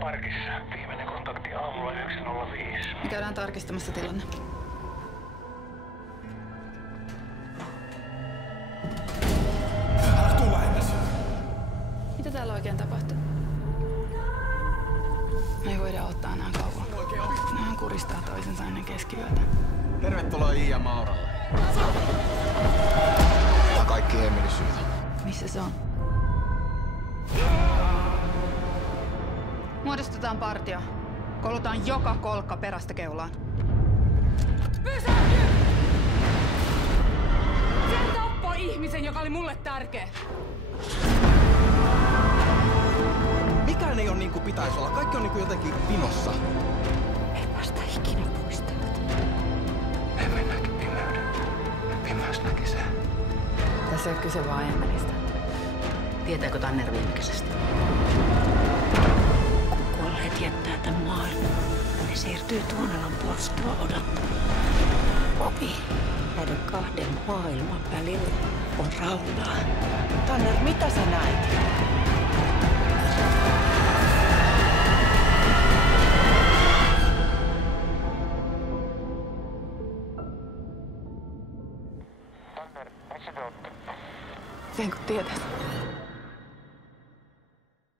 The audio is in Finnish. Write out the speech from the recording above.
parkissa. Viimeinen kontakti aamulla 9.05. Me käydään tarkistamassa tilanne. Tuu lähemmäs. Mitä täällä oikein tapahtuu? Me ei voida ottaa enää kauan. Nehän kuristaa toisensa ennen keskiyötä. Tervetuloa Iia Mauralle. Tää on kaikki Emilin syytä. Missä se on? Muodostetaan partio. Kolutaan joka kolkka perästä keulaan. Pysähdy! Se tappoi ihmisen, joka oli mulle tärkeä. Mikään ei ole niin kuin pitäisi olla. Kaikki on niin kuin jotenkin pinossa. En vasta ikinä muistanut. Emme näki pimeyden. Pimeys näki sen. Tässä ei ole kyse vaan Emelistä. Tietääkö Tanner viime kesästä? Kun kuolleet jättää tämän maailman, ne siirtyy Tuonelan porstoa odottamaan. Ovi näiden kahden maailman välillä on raunaa. Tanner, mitä sä näet? Tanner, missä te olette? Sen kun tietät.